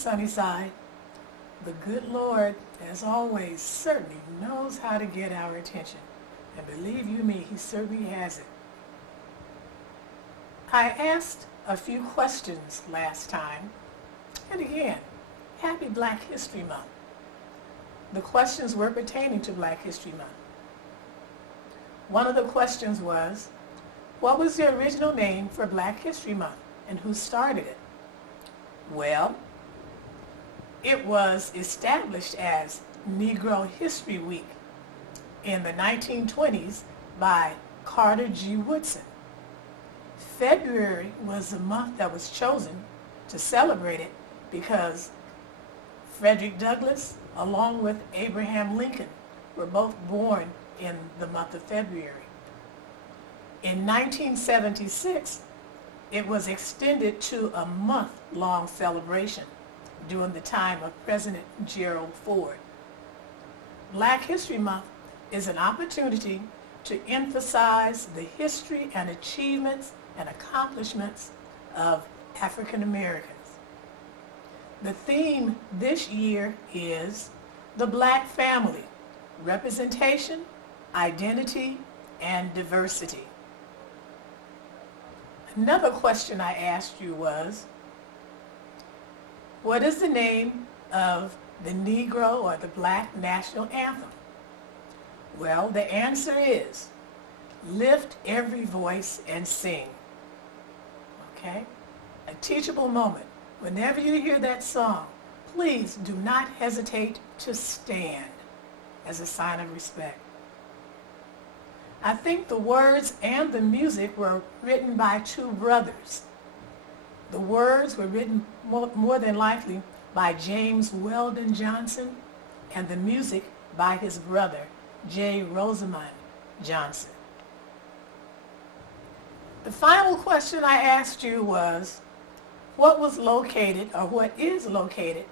Sunnyside. The good Lord, as always, certainly knows how to get our attention. And believe you me, he certainly has it. I asked a few questions last time. And again, happy Black History Month. The questions were pertaining to Black History Month. One of the questions was, what was the original name for Black History Month and who started it? Well, it was established as Negro History Week in the 1920s by Carter G. Woodson. February was the month that was chosen to celebrate it because Frederick Douglass, along with Abraham Lincoln, were both born in the month of February. In 1976, it was extended to a month-long celebration during the time of President Gerald Ford. Black History Month is an opportunity to emphasize the history and achievements and accomplishments of African Americans. The theme this year is the Black family, representation, identity, and diversity. Another question I asked you was, what is the name of the Negro or the Black National Anthem? Well, the answer is, Lift Every Voice and Sing. Okay? A teachable moment. Whenever you hear that song, please do not hesitate to stand as a sign of respect. I think the words and the music were written by two brothers. The words were written more than likely by James Weldon Johnson, and the music by his brother, J. Rosamond Johnson. The final question I asked you was, what was located, or what is located,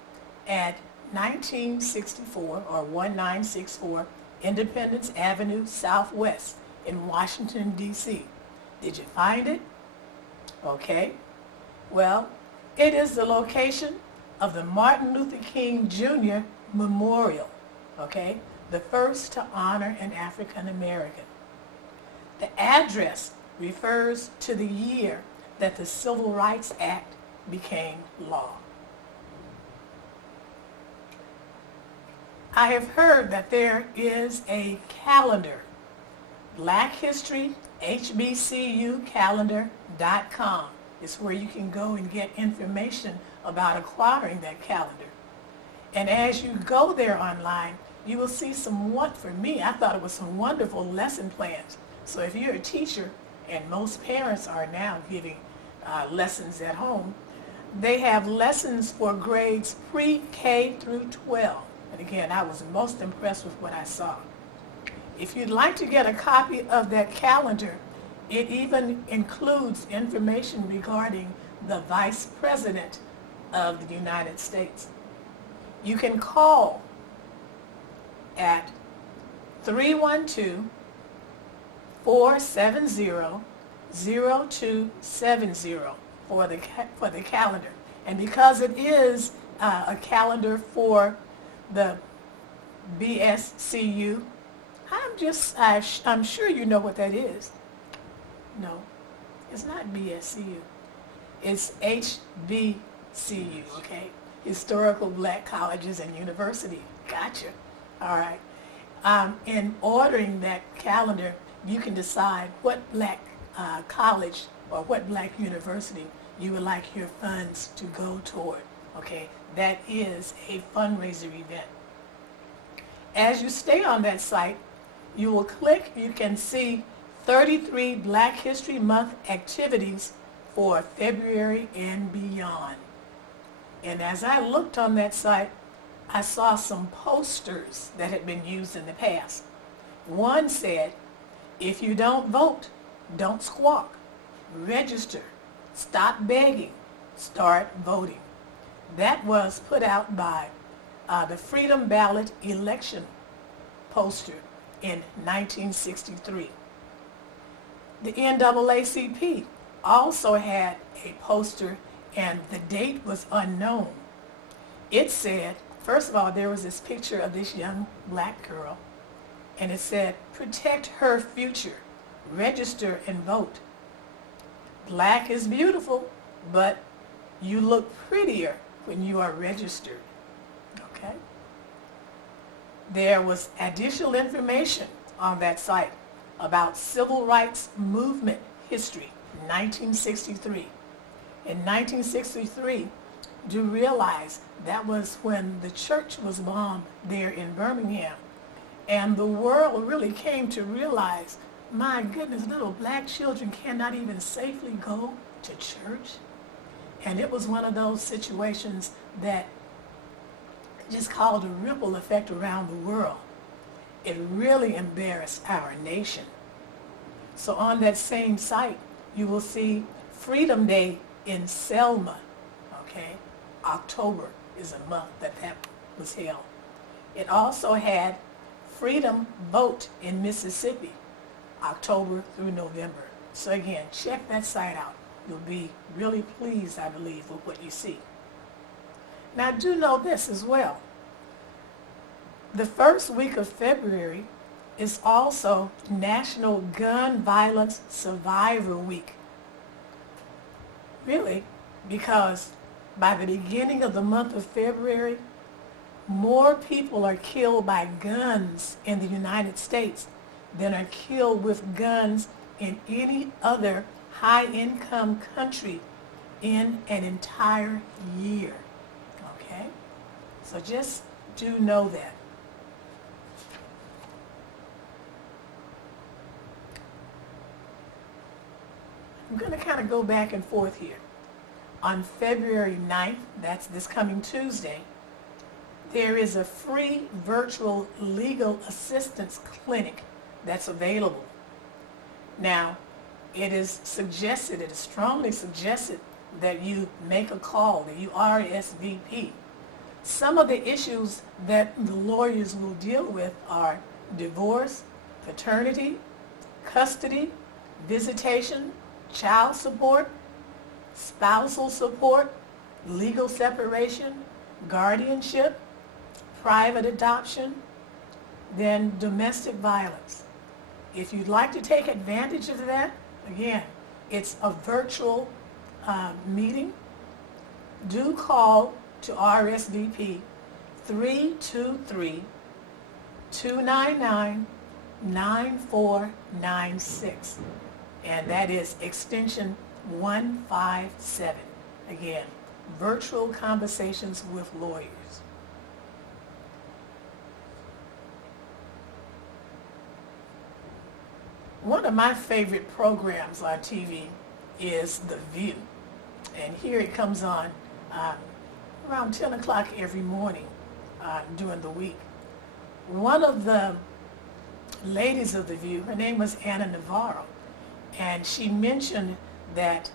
at 1964 or 1964 Independence Avenue Southwest in Washington, D.C.? Did you find it? Okay. Well, it is the location of the Martin Luther King Jr. Memorial, okay? The first to honor an African American. The address refers to the year that the Civil Rights Act became law. I have heard that there is a calendar, Black History HBCUcalendar.com. It's where you can go and get information about acquiring that calendar. And as you go there online, you will see for me, I thought it was some wonderful lesson plans. So if you're a teacher, and most parents are now giving lessons at home, they have lessons for grades pre-K through 12. And again, I was most impressed with what I saw. If you'd like to get a copy of that calendar, it even includes information regarding the Vice President of the United States. You can call at 312-470-0270 for the calendar. And because it is a calendar for the BSCU, I'm sure you know what that is. No, it's not BSCU. It's HBCU, okay? Historical Black Colleges and University. Gotcha. All right. In ordering that calendar, you can decide what black college or what black university you would like your funds to go toward, okay? That is a fundraiser event. As you stay on that site, you will click, you can see 33 Black History Month activities for February and beyond. And as I looked on that site, I saw some posters that had been used in the past. One said, if you don't vote, don't squawk. Register. Stop begging. Start voting. That was put out by the Freedom Ballot election poster in 1963. The NAACP also had a poster, and the date was unknown. It said, first of all, there was this picture of this young black girl, and it said, protect her future, register and vote. Black is beautiful, but you look prettier when you are registered. Okay? There was additional information on that site about civil rights movement history, 1963. In 1963, do realize that was when the church was bombed there in Birmingham. And the world really came to realize, my goodness, little black children cannot even safely go to church. And it was one of those situations that just caused a ripple effect around the world. It really embarrassed our nation. So on that same site, you will see Freedom Day in Selma, okay? October is a month that was held. It also had Freedom Vote in Mississippi, October through November. So again, check that site out. You'll be really pleased, I believe, with what you see. Now do know this as well. The first week of February is also National Gun Violence Survivor Week. Really, because by the beginning of the month of February, more people are killed by guns in the United States than are killed with guns in any other high-income country in an entire year. Okay? So just do know that. I'm going to kind of go back and forth here. On February 9th, that's this coming Tuesday, there is a free virtual legal assistance clinic that's available. Now, it is suggested, it is strongly suggested that you make a call, that you RSVP. Some of the issues that the lawyers will deal with are divorce, paternity, custody, visitation, child support, spousal support, legal separation, guardianship, private adoption, then domestic violence. If you'd like to take advantage of that, again, it's a virtual meeting. Do call to RSVP 323-299-9496. And that is extension 157. Again, virtual conversations with lawyers. One of my favorite programs on TV is The View. And here it comes on around 10 o'clock every morning during the week. One of the ladies of The View, her name was Anna Navarro, and she mentioned that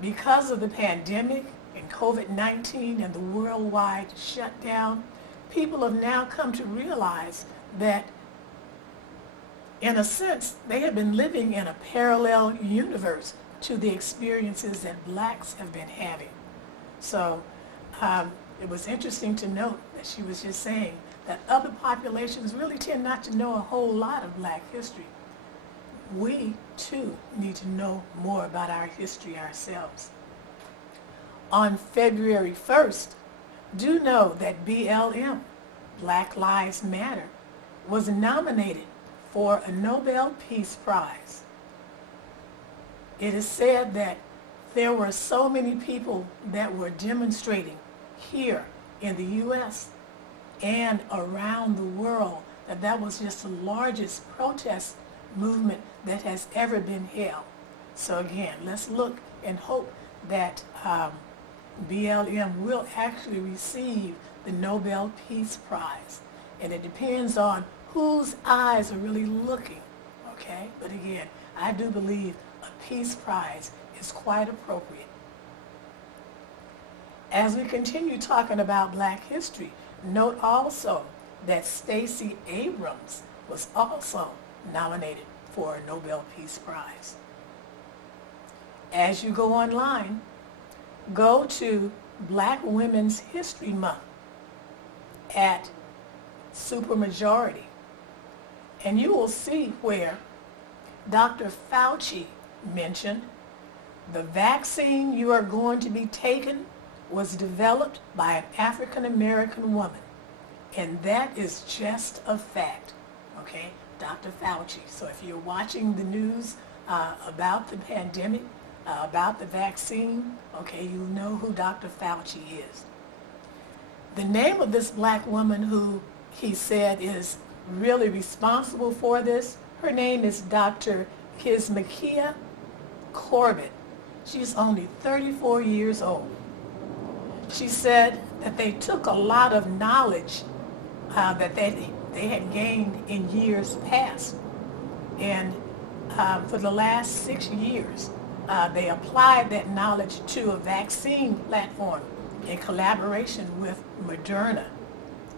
because of the pandemic and COVID-19 and the worldwide shutdown, people have now come to realize that in a sense, they have been living in a parallel universe to the experiences that blacks have been having. So it was interesting to note that she was just saying that other populations really tend not to know a whole lot of black history. We, too, need to know more about our history ourselves. On February 1st, do know that BLM, Black Lives Matter, was nominated for a Nobel Peace Prize. It is said that there were so many people that were demonstrating here in the U.S. and around the world that that was just the largest protest movement that has ever been held. So again, let's look and hope that BLM will actually receive the Nobel Peace Prize. And it depends on whose eyes are really looking, okay? But again, I do believe a Peace Prize is quite appropriate. As we continue talking about black history, note also that Stacey Abrams was also nominated for a Nobel Peace Prize. As you go online, go to Black Women's History Month at Supermajority. And you will see where Dr. Fauci mentioned the vaccine you are going to be taking was developed by an African American woman. And that is just a fact, okay? Dr. Fauci. So if you're watching the news about the pandemic, about the vaccine, okay, you know who Dr. Fauci is. The name of this black woman who he said is really responsible for this, her name is Dr. Kizzmekia Corbett. She's only 34 years old. She said that they took a lot of knowledge that they had gained in years past. And for the last 6 years, they applied that knowledge to a vaccine platform in collaboration with Moderna.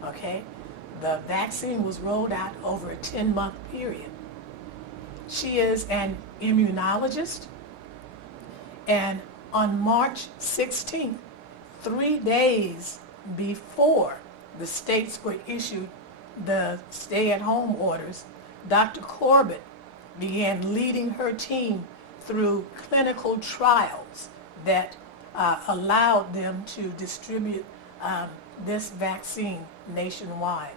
Okay? The vaccine was rolled out over a 10-month period. She is an immunologist, and on March 16th, 3 days before the states were issued the stay-at-home orders, Dr. Corbett began leading her team through clinical trials that allowed them to distribute this vaccine nationwide.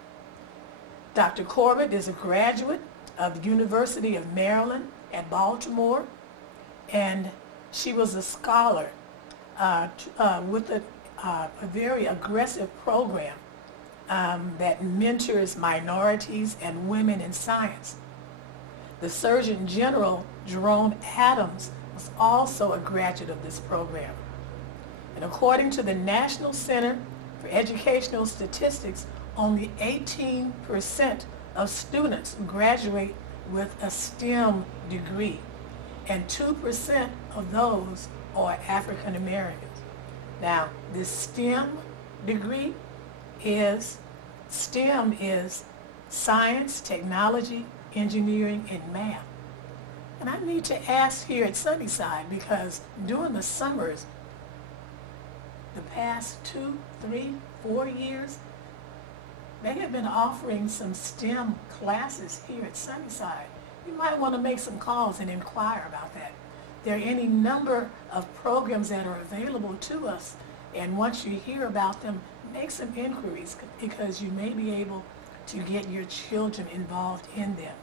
Dr. Corbett is a graduate of the University of Maryland at Baltimore, and she was a scholar with a very aggressive program that mentors minorities and women in science. The Surgeon General, Jerome Adams, was also a graduate of this program. And according to the National Center for Educational Statistics, only 18% of students graduate with a STEM degree, and 2% of those are African Americans. Now, this STEM degree STEM is science, technology, engineering, and math. And I need to ask here at Sunnyside, because during the summers, the past 2, 3, 4 years, they have been offering some STEM classes here at Sunnyside. You might want to make some calls and inquire about that. There are any number of programs that are available to us, and once you hear about them, make some inquiries, because you may be able to get your children involved in them.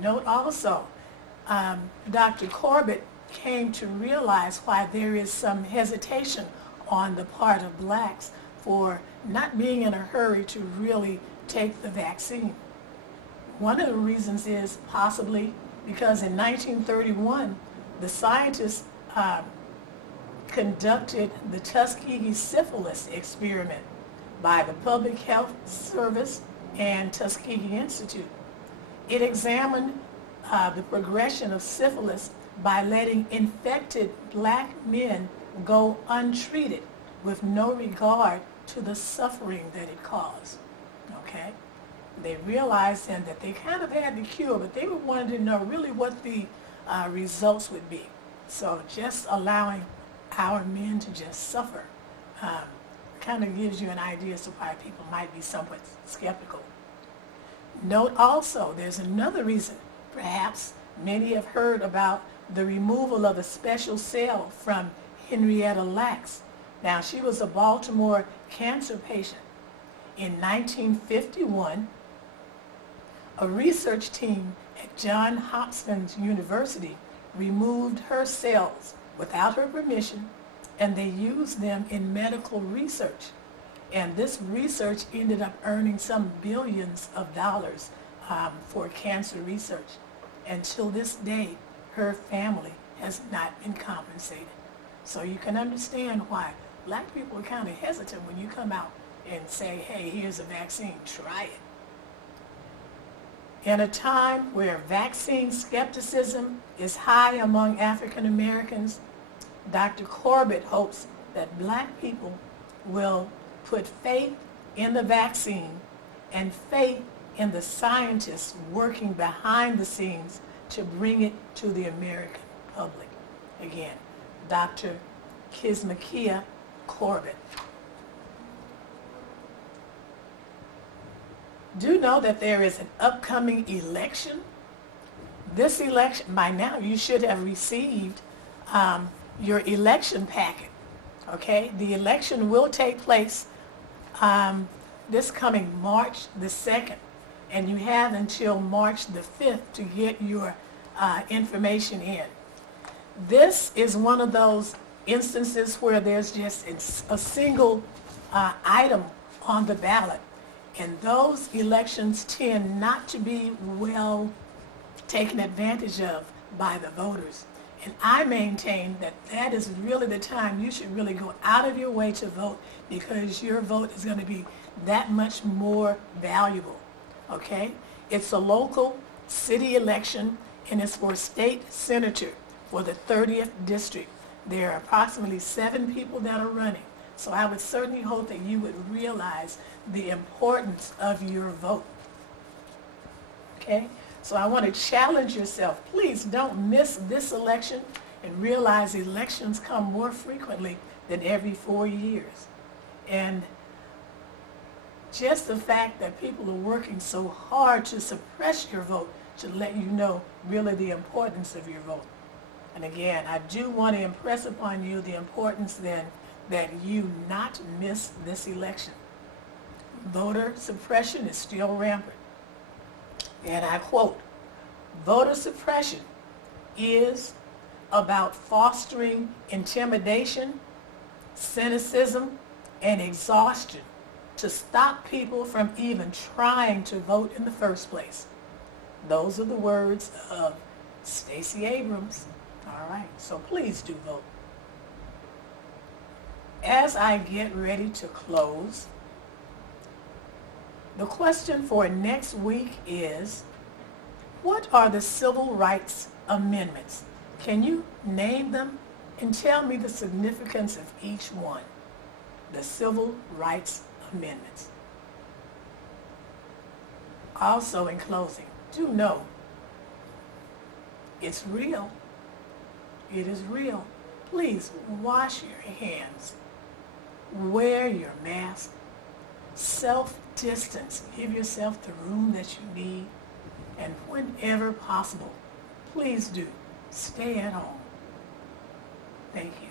Note also, Dr. Corbett came to realize why there is some hesitation on the part of blacks for not being in a hurry to really take the vaccine. One of the reasons is possibly because in 1931, the scientists conducted the Tuskegee syphilis experiment by the Public Health Service and Tuskegee Institute. It examined the progression of syphilis by letting infected black men go untreated with no regard to the suffering that it caused. Okay? They realized then that they kind of had the cure, but they wanted to know really what the results would be. So just allowing our men to just suffer kind of gives you an idea as to why people might be somewhat skeptical. Note also, there's another reason. Perhaps many have heard about the removal of a special cell from Henrietta Lacks. Now, she was a Baltimore cancer patient. In 1951, a research team at Johns Hopkins University removed her cells without her permission, and they used them in medical research. And this research ended up earning some billions of dollars for cancer research. Until this day, her family has not been compensated. So you can understand why black people are kind of hesitant when you come out and say, hey, here's a vaccine, try it. In a time where vaccine skepticism is high among African Americans, Dr. Corbett hopes that black people will put faith in the vaccine and faith in the scientists working behind the scenes to bring it to the American public. Again, Dr. Kismakia Corbett. Do know that there is an upcoming election. This election, by now you should have received your election packet, okay? The election will take place this coming March the 2nd, and you have until March the 5th to get your information in. This is one of those instances where there's just a single item on the ballot, and those elections tend not to be well taken advantage of by the voters. And I maintain that that is really the time you should really go out of your way to vote, because your vote is going to be that much more valuable, okay? It's a local city election, and it's for state senator for the 30th district. There are approximately 7 people that are running. So I would certainly hope that you would realize the importance of your vote, okay? So I want to challenge yourself. Please don't miss this election, and realize elections come more frequently than every 4 years. And just the fact that people are working so hard to suppress your vote should let you know really the importance of your vote. And again, I do want to impress upon you the importance then that you not miss this election. Voter suppression is still rampant. And I quote, "Voter suppression is about fostering intimidation, cynicism, and exhaustion to stop people from even trying to vote in the first place." Those are the words of Stacey Abrams. All right, so please do vote. As I get ready to close, the question for next week is, what are the civil rights amendments? Can you name them and tell me the significance of each one? The civil rights amendments. Also, in closing, do know it's real. It is real. Please wash your hands. Wear your mask. Self-distance. Give yourself the room that you need. And whenever possible, please do stay at home. Thank you.